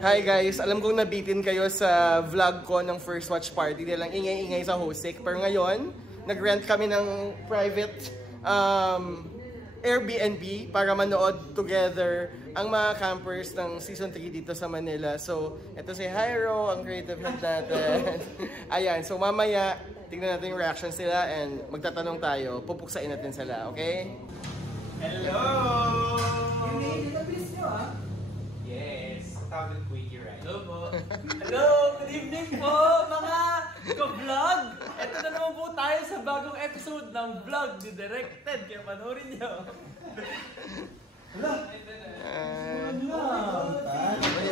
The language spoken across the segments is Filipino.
Hi guys, alam kong nabitin kayo sa vlog ko ng first watch party. Dahil lang ingay-ingay sa Hosek. Pero ngayon, nag-rent kami ng private Airbnb para manood together ang mga campers ng Season 3 dito sa Manila. So, ito si Jairo, ang creative head natin. Ayan, so mamaya, tignan natin yung reaction sila and magtatanong tayo. Pupuksain natin sila, okay? Hello! You made it a please nyo, ah? Yes, tawag ng quickie, right? Hello po. Hello, good evening po mga ka-vlog. Ito na naman po tayo sa bagong episode ng vlog ni Directed. Kaya panoorin nyo. Wala. Ano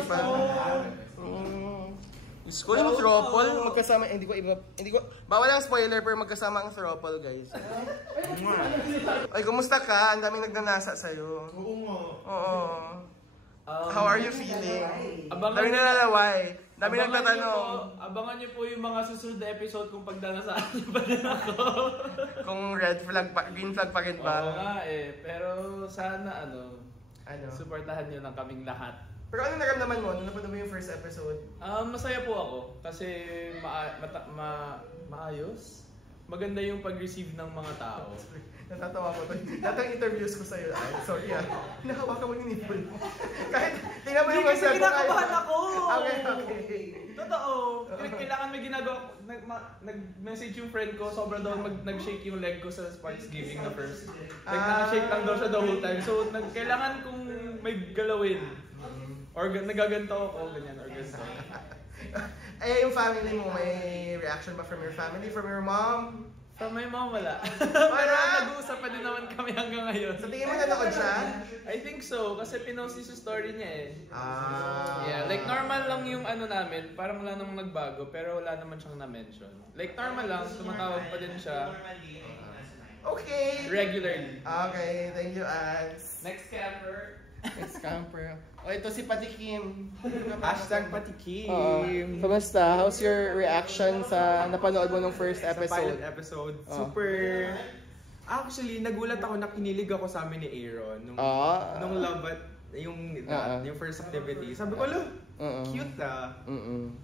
pa? Diyos ko, yung throuple, magkasama, hindi ko, bawal ang spoiler pero magkasama ang throuple, guys. Ay, kumusta ka? Ang daming nagnanasa sa'yo. Oo nga. Oo. How are you feeling? Daming Abangan nalalaway. Daming nagtatanong. Abangan nyo po yung mga susunod na episode kung pagdanasaan nyo pa din ako. Kung red flag pa, green flag pa rin Oo ba? nga eh. Pero sana Ano? supportahan nyo lang kaming lahat. Pero ano naramdaman mo nung napanood mo yung first episode? Masaya po ako kasi maayos. Maganda yung pag-receive ng mga tao. Natatawa ko to. Lahat ng interviews ko sa'yo, ay, sorry hinahawakan mo yung nipple mo. Kahit, tingnan mo yung Hindi kasi kinakabahan ako! Okay. Totoo! Kailangan may ginagawa. Nag-message yung friend ko, sobrang daw nag-shake yung leg ko sa Sparks Giving na first. Like, naka-shake lang daw siya the whole time. So, kailangan kong may galawin. Or nagaganto ako, ganyan, or ganito. Eh, yung family mo, may reaction ba from your family? From your mom? From my mom, wala. Wala? Pero nag-uusap pa din naman kami hanggang ngayon. Sa tingin mo nanood siya? I think so, kasi pinost niya sa story niya eh. Ah. Yeah, like normal lang yung ano namin, parang wala namang nagbago, pero wala naman siyang na-mention. Like normal lang, tumatawag pa din siya. Okay. Regularly. Okay, thank you, Ans. Next camper. Next camper. Oh, ito si Patikim. Hashtag patikim. Kamusta? How's your reaction sa napanood mo nung first Sa pilot episode? episode, super... Actually, nagulat ako na kinilig ako sa amin ni Aaron nung love at yung first activity. Sabi ko, lo, cute ah.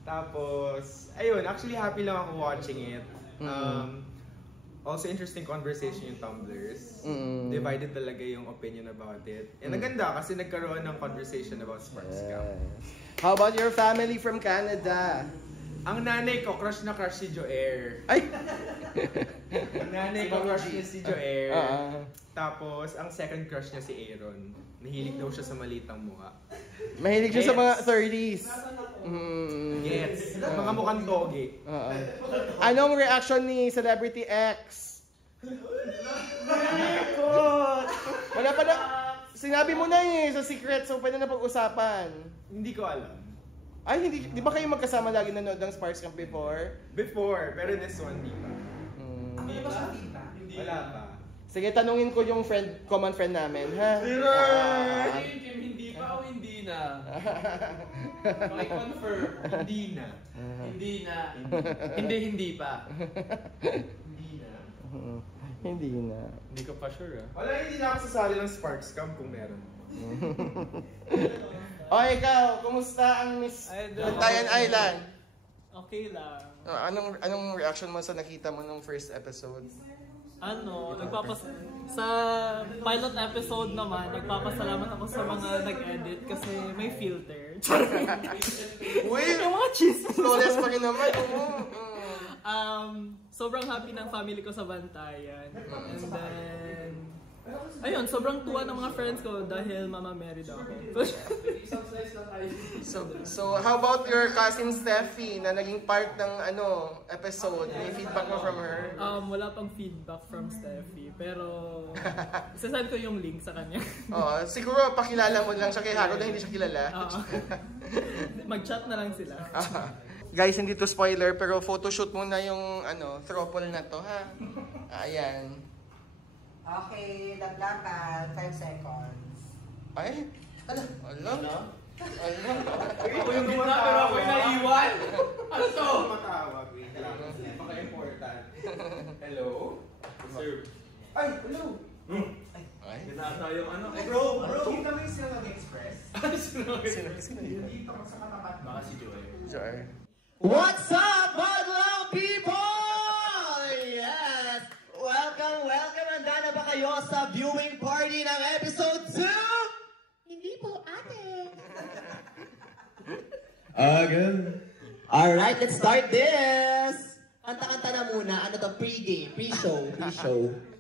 Tapos, ayun, actually happy lang ako watching it. Also interesting conversation yung tumblers. Divided talaga yung opinion about it. And naganda kasi nagkaroon ng conversation about Sparks Camp. How about your family from Canada? Ang nanay ko, crush na crush si Joair. Ay! Ang nanay ko, crush niya si Joair. Tapos, ang second crush niya si Aaron. Nahilig daw siya sa malitang mukha. Mahilig siya sa mga 30s. Gets. Mga mukhang toge. Anong reaction ni Celebrity X? Wala pa na. Sinabi mo na eh sa secret, so pwede na pag-usapan. Hindi ko alam. Ay, hindi. Di ba kayo magkasama lagi nanood ng Sparks Camp before? Before, pero this one, di pa. Ano ba sa tita? Wala pa. Sige, tanungin ko yung common friend namin, ha? Hindi pa o hindi na? Confirm. Hindi na. Hindi na. Hindi pa. Hindi na. Hindi na. Hindi ko pa sure ah. Wala, hindi na ako sasali ng Sparks Camp kung meron. O, ikaw, kumusta ang Miss Bantayan Island? Okay lang. Anong reaction mo sa nakita mo nung first episode? Sa pilot episode naman, nagpapasalamat ako sa mga nag-edit kasi may filter. Uy! Yung mga chismis. Flawless pa rin naman. Sobrang happy ng family ko sa Bantayan. And then, ayun, sobrang tuwa ng mga friends ko dahil mama married ako. So, how about your cousin Steffi na naging part ng episode? May feedback mo from her? Wala pang feedback from Steffi, pero isasend ko yung link sa kanya. Siguro pakilala mo lang siya kay Harold na hindi siya kilala. Mag-chat na lang sila. Guys, hindi to spoiler pero photoshoot muna yung throuple na to, ha? Ayan. Okay, laglakan. 5 seconds. Ay? Ala? Ako yung gitna pero ako yung naiwan. Ano to? Matawag. Wait lang. Napaka-important. Hello? Sir. Ay, hello! Ginata yung ano. Bro, kita mo yung sila mag-express? Sino yun? Dito ko sa katapat. Baka si Joy. Joy. What's up, Madlaw people? Yes! Welcome! Handa na ba kayo sa viewing party ng episode 2? Hindi po, ate. Again. Alright, let's start this! Kanta-kanta na muna. Ano to? Pre-game, pre-show.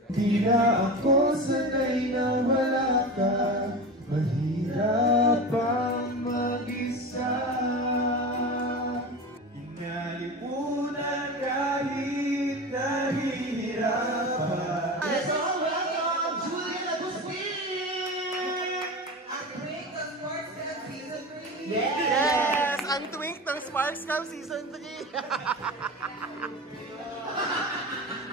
Di na ako sanay na wala ka. Mahirap ang mag-isa. Inalipunan kahit nahihirapan. So, welcome, Julian Agustin! Ang Twink of Sports Club Season 3! Yes! Ang twink ng Sparks Camp Season 3!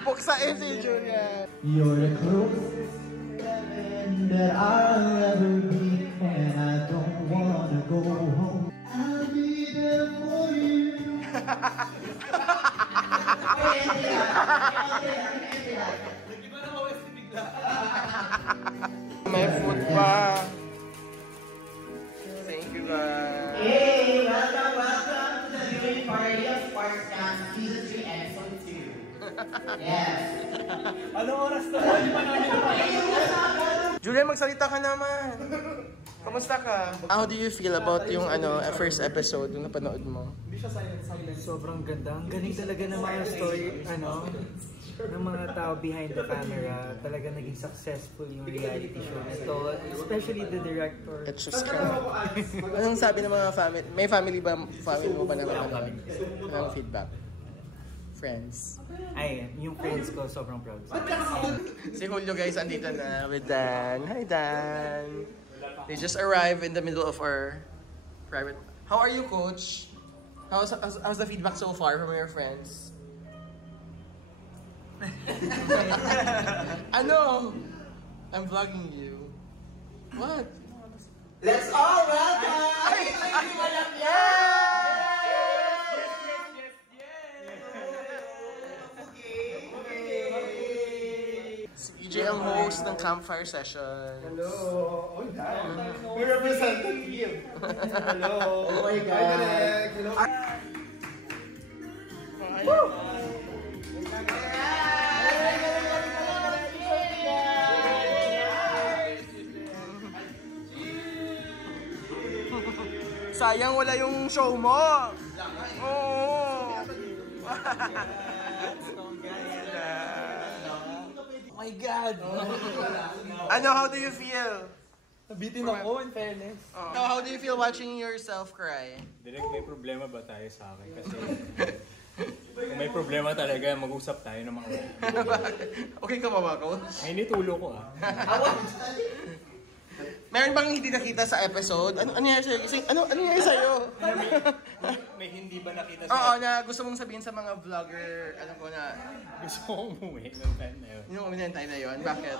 Buksain si Julian! You're the closest friend that I'll ever be, and I don't wanna go home. I'll be there for you. May food pa! Thank you guys! Hey, welcome to the viewing party of Sparks Camp Season 3 Episode 2. Yes. Anong oras na? Hindi pa namin Julian, magsalita ka naman! Kamusta ka? How do you feel about yung first episode yung napanood mo? Sobrang ganda. Ang galing talaga ng mga story, ng mga tao behind the camera. Talaga naging successful yung reality show nito. Especially the director. It's just anong sabi ng mga family? May family mo ba na napanood? Anong feedback? Friends? Ay, yung friends ko, sobrang proud. Si Julio guys, andito na with Dan. Hi Dan! They just arrived in the middle of our private... How are you, Coach? How's the feedback so far from your friends? Ano? I'm vlogging you. What? Let's all welcome! Si EJ ang host ng Campfire Session. Hello. Oh, may representative. Hello. Oh my God. Hello. Sayang wala yung show mo. Oo. Oh my God. How do you feel? Nabitin ako, in fairness. How do you feel watching yourself cry? Direk, may problema ba tayo sa akin? Kasi kung may problema talaga, mag-usap tayo ng mga Okay ka ba, Coach? Ay, nitulo ko Meron bang hindi nakita sa episode? Ano nangyari sa'yo? Ano nangyari sa'yo? May hindi ba nakita Oo, na gusto mong sabihin sa mga vlogger, gusto ko umuwi ng time na yun. Yung umuwi ng time na yun? Bakit?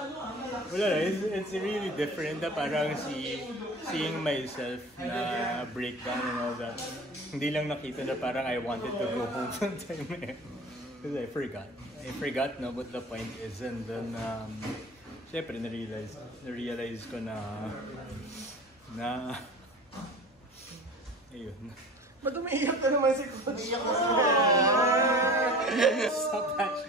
Wala na, it's really different na parang seeing myself na breakdown and all that. Hindi lang nakita na parang I wanted to go home ng time na yun. Because I forgot na what the point is, and then siyempre, na-realize ko na ayun. Ba't umiiyak na naman si Coach? Stop that.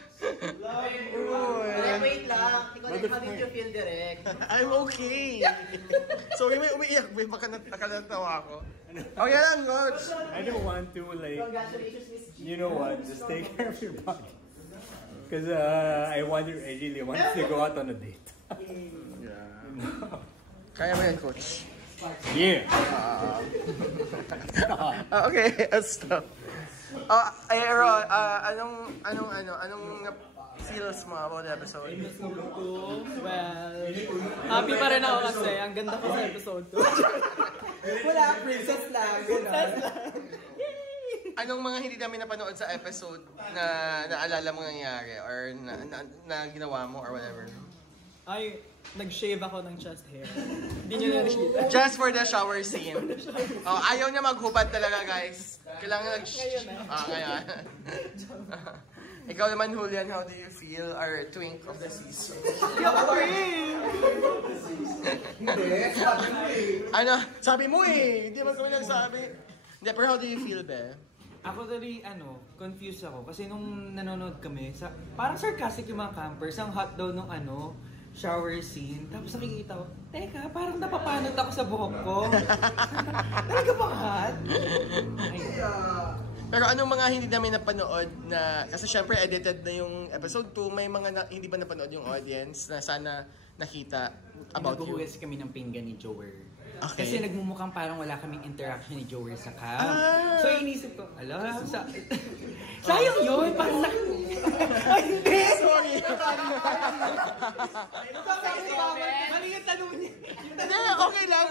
Wait lang. How did you feel, Direk? I'm okay. So, may umiiyak. Baka nakalatawa ako. Okay lang, Coach. I don't want to, Congratulations, Miss G. you know what, just take care of your body. Because I really want to go out on a date. Kaya mo yan, Coach. Yeah. Okay, let's stop. Aaron, anong feels mo about the episode? Well, happy pa rin ako kasi ang ganda ko sa episode 2. Wala, princess lang. Anong mga hindi namin napanood sa episode na naalala mo nangyari or na ginawa mo or whatever? Ay, nag-shave ako ng chest hair. Hindi nyo na nakita. Just for the shower scene. Ayaw niya maghubad talaga, guys. Kailangan Ngayon ngayon. Ikaw naman, Julian, how do you feel our twink of the season? Ano? Sabi mo eh! Hindi mo kami nagsabi. Hindi, pero how do you feel, be? Ako tuloy, confused ako. Kasi nung nanonood kami, parang sarcastic yung mga campers. Ang hot daw nung shower scene. Tapos nakikita ko, teka, parang napapanot ako sa buhok ko. Talaga ba hot? Pero anong mga hindi namin napanood na, kasi syempre edited na yung episode 2, may mga hindi ba napanood yung audience na sana nakita about you? Naghuhugas kami ng pinggan ni Jower. Okay. Kasi nagmumukhang parang wala kaming interaction ni Jower sa camp. So inisip ko, sayang yun, parang hindi! Sorry! Mali yung tanong niya. Hindi, okay lang.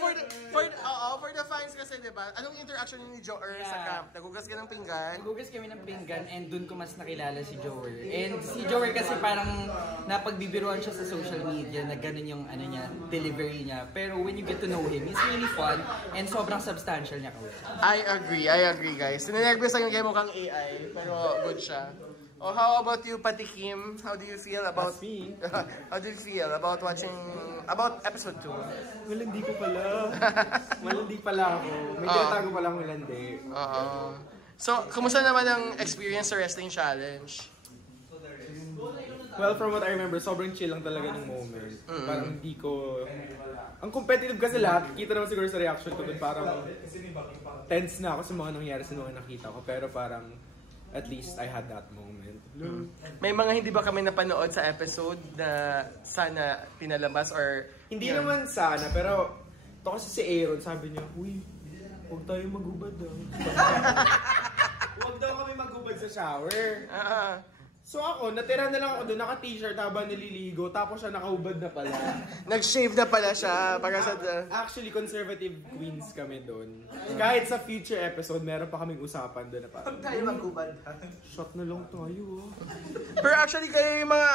For the fans kasi, di ba? Anong interaction ni Jower sa camp? Naghugas ka ng pinggan? Naghugas kami ng pinggan and dun ko mas nakilala si Jower. And si Jower kasi parang napagbibiruan siya sa social media na ganun yung delivery niya. Pero when you get to know him, he's really fun and sobrang substantial niya kausap. I agree guys. Sinenervous lang yung kayo mukhang AI, pero good siya. Oh, how about you, Pati Kim? How do you feel about how do you feel about about episode 2? Malandi ko pala. Malandi pala ako. May tinatago pala akong malandi. So, kumusta naman ang experience sa wrestling challenge? Well, from what I remember, sobrang chill lang talaga ng moment. Parang hindi ko... Ang competitive kasi lahat, kita naman siguro sa reaction ko dun, parang tense na ako sa mga nangyari sa mga nakita ko. Pero parang, at least I had that moment. May mga hindi ba kami napanood sa episode na sana pinalabas or... Hindi naman sana, pero ito kasi si Aaron, sabi niya, uy, huwag tayo magubad daw. Huwag daw kami magubad sa shower. So ako, natira na lang ako doon, naka-t-shirt habang nililigo, tapos siya nakahubad na pala. Nag-shave na pala siya para sa... Actually, conservative queens kami doon. Kahit sa future episode, meron pa kaming usapan doon na parang... Huwag tayo magubad. Shot na lang tayo. Pero actually, kayo yung mga...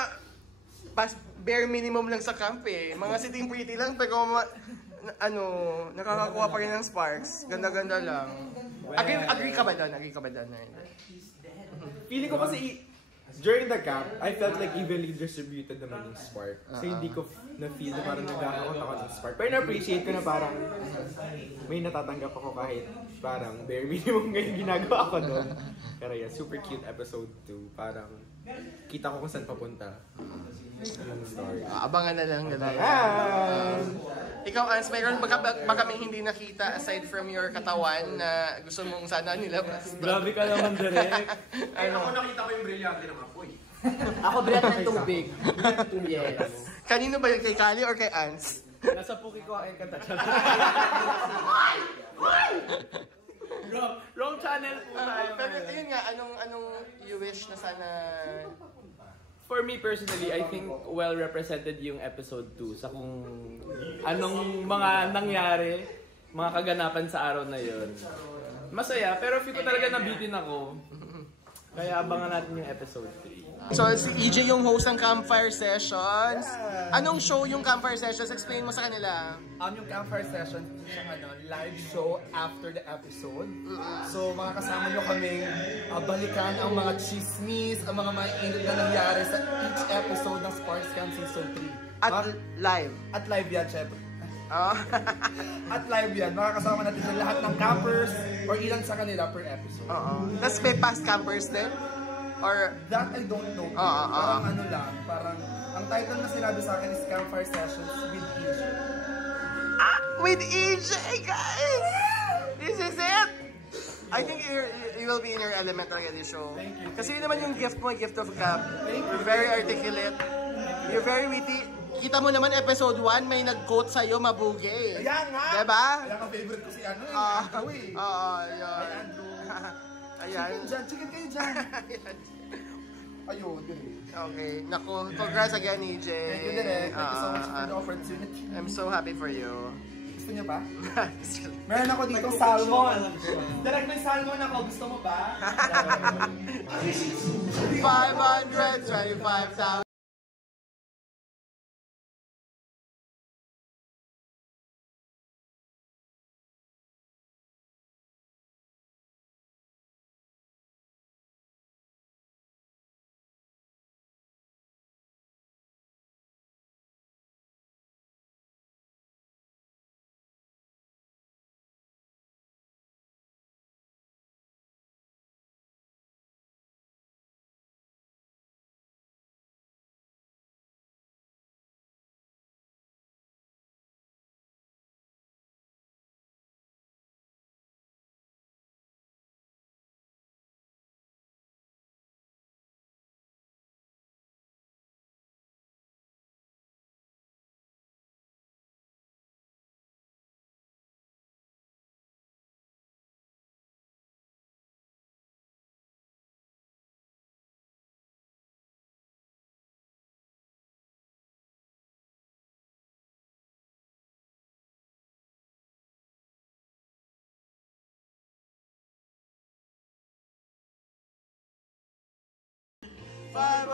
bare minimum lang sa camp eh. Mga sitting pretty lang, pero nakakakuha pa rin ng sparks. Ganda-ganda lang. Agree ka ba doon? Feeling ko kasi... During the camp, I felt like evenly distributed naman yung spark. So hindi ko na-feel na parang nagkakaroon ako ng spark. Pero na-appreciate ko na parang may natatanggap ako kahit parang bare minimum ngayon ginagawa ko doon. Pero yeah, super cute episode 2. Parang kita ko kung saan papunta yung story. Abangan na lang. Ikaw, Ans, mayroon ba kaming hindi nakita aside from your katawan na gusto mong sana nilabas? Grabe ka naman, Direk. Ako nakita ko yung brilyante ng apoy. Ako brand ng tubig. Yes. Kanino ba yun? Kay Kali or kay Ans? Nasa puki ko ang kanta. Wrong channel po tayo. Pero yun nga, anong you wish na sana... For me personally, I think well represented yung episode 2 sa kung anong mga nangyari, mga kaganapan sa araw na yon. Masaya, pero feel ko talaga nabitin ako. Kaya abangan natin yung episode 3. So, si EJ yung host ng Campfire Sessions. Anong show yung Campfire Sessions? Explain mo sa kanila. Yung Campfire Session, siyang live show after the episode. So, mga kasama nyo kaming balikan ang mga chismis, ang mga mainit na nangyari sa each episode ng Sparks Camp Season 3. At live. At live yan, syempre. At live yan, makakasama natin sa lahat ng campers or ilan sa kanila per episode. Tapos may past campers din? Or... That I don't know. Parang ano lang, parang ang title na sinabi sa akin is Campfire Sessions with EJ. With EJ, guys! This is it! I think you will be in your element talaga this show. Thank you. Kasi yun naman yung gift mo, gift of gab. You're very articulate. You're very witty. Kita mo naman episode 1, may nag-quote sa'yo, mabugi. Ayan nga! Diba? Ayan ang favorite ko si ano eh. Ayan. Ayan. Chicken kayo dyan. Ayun, yun eh. Okay. Naku, congrats again, EJ. Thank you, Direk. Thank you so much for the opportunity. I'm so happy for you. Gusto niyo pa? Meron ako dito salmon. Direk, may salmon ako. Gusto mo ba? 525,000.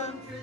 100